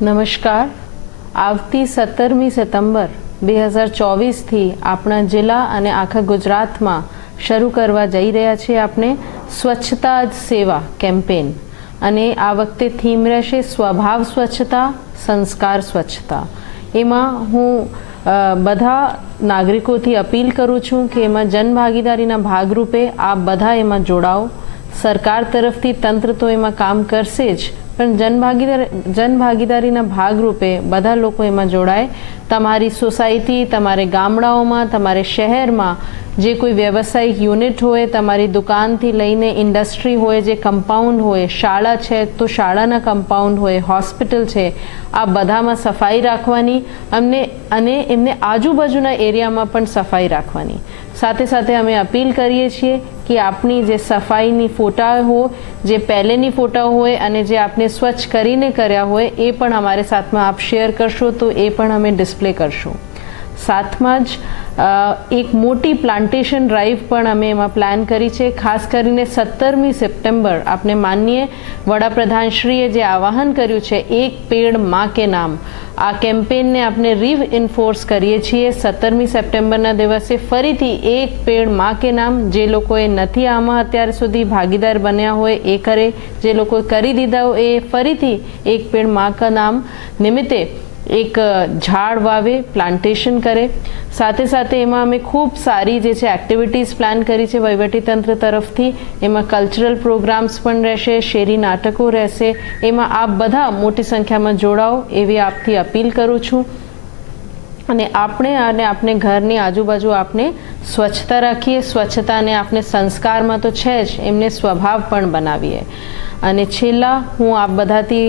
નમસ્કાર. આવતી સત્તરમી સપ્ટેમ્બર બે હજાર ચોવીસથી આપણા જિલ્લા અને આખા ગુજરાતમાં શરૂ કરવા જઈ રહ્યા છીએ આપણે સ્વચ્છતા જ સેવા કેમ્પેન. અને આ વખતે થીમ રહેશે સ્વભાવ સ્વચ્છતા, સંસ્કાર સ્વચ્છતા. એમાં હું બધા નાગરિકોથી અપીલ કરું છું કે એમાં જનભાગીદારીના ભાગરૂપે આ બધા એમાં જોડાઓ. સરકાર તરફથી તંત્ર તો એમાં કામ કરશે જ પણ જનભાગીદાર જનભાગીદારીના ભાગરૂપે બધા લોકો એમાં જોડાય. તમારી સોસાયટી તમારે ગામડાઓમાં તમારે શહેરમાં જે કોઈ વ્યવસાયિક યુનિટ હોય, તમારી દુકાનથી લઈને ઇન્ડસ્ટ્રી હોય, જે કમ્પાઉન્ડ હોય, શાળા છે, તો શાળાના કમ્પાઉન્ડ હોય હોસ્પિટલ છે, આ બધામાં સફાઈ રાખવાની અમને અને એમને આજુબાજુના એરિયામાં પણ સફાઈ રાખવાની. સાથે સાથે અમે અપીલ કરીએ છીએ કે આપની જે સફાઈની ફોટા હો, જે પહેલેની ફોટા હોય અને જે આપને સ્વચ્છ કરીને કર્યા હોય, એ પણ અમારે સાથમાં આપ શેર કરશો તો એ પણ અમે ડિસ્પ્લે કરશું. સાથમાં જ એક મોટી પ્લાન્ટેશન ડ્રાઈવ પણ અમે એમાં પ્લાન કરી છે. ખાસ કરીને સત્તરમી સપ્ટેમ્બર આપણે માનીએ વડાપ્રધાનશ્રીએ જે આવાહન કર્યું છે, એક પેડમાં કે નામ, આ કેમ્પેનને આપણે રીવ ઇન્ફોર્સ કરીએ છીએ. સત્તરમી સપ્ટેમ્બરના દિવસે ફરીથી એક પેડમાં કે નામ, જે લોકોએ નથી આમાં અત્યાર સુધી ભાગીદાર બન્યા હોય, એ કરે, જે લોકોએ કરી દીધા હોય, એ ફરીથી એક પેડમાં કે નામ નિમિત્તે એક ઝાડ વાવે પ્લાન્ટેશન કરે. સાથે સાથે એમાં અમે ખૂબ સારી જે છે એક્ટિવિટીઝ પ્લાન કરી છે વહીવટીતંત્ર તરફથી. એમાં કલ્ચરલ પ્રોગ્રામ્સ પણ રહેશે, શેરી નાટકો રહેશે. એમાં આપ બધા મોટી સંખ્યામાં જોડાઓ એવી આપથી અપીલ કરું છું. અને આપણે અને આપણે ઘરની આજુબાજુ આપણે સ્વચ્છતા રાખીએ. સ્વચ્છતાને આપણે સંસ્કારમાં તો છે જ, એમને સ્વભાવ પણ બનાવીએ. અને છેલ્લા હું આપ બધાથી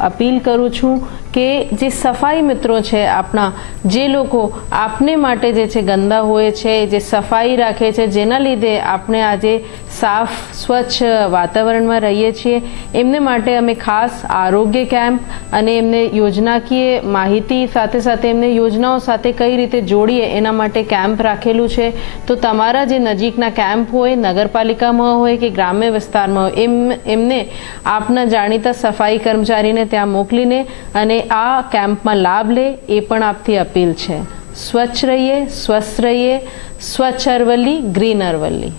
અપીલ કરું છું કે જે સફાઈ મિત્રો છે આપણા, જે લોકો આપને માટે જે છે ગંદા હોય છે, જે સફાઈ રાખે છે, જેના લીધે આપણે આજે સાફ, સ્વચ્છ વાતાવરણમાં રહીએ છીએ. એમને માટે અમે ખાસ આરોગ્ય કેમ્પ અને એમને યોજનાકીય માહિતી સાથે સાથે એમને યોજનાઓ સાથે કઈ રીતે જોડીએ એના માટે કેમ્પ રાખેલું છે. તો તમારા જે નજીકના કેમ્પ હોય, નગરપાલિકામાં હોય કે ગ્રામ્ય વિસ્તારમાં હોય, એમ, એમને આપના જાણીતા સફાઈ કર્મચારીને ત્યાં મોકલીને અને આ કેમ્પમાં લાભ લે એ પણ આપથી અપીલ છે. સ્વચ્છ રહીએ, સ્વસ્થ રહીએ, સ્વચ્છ અરવલ્લી, ગ્રીન અરવલ્લી.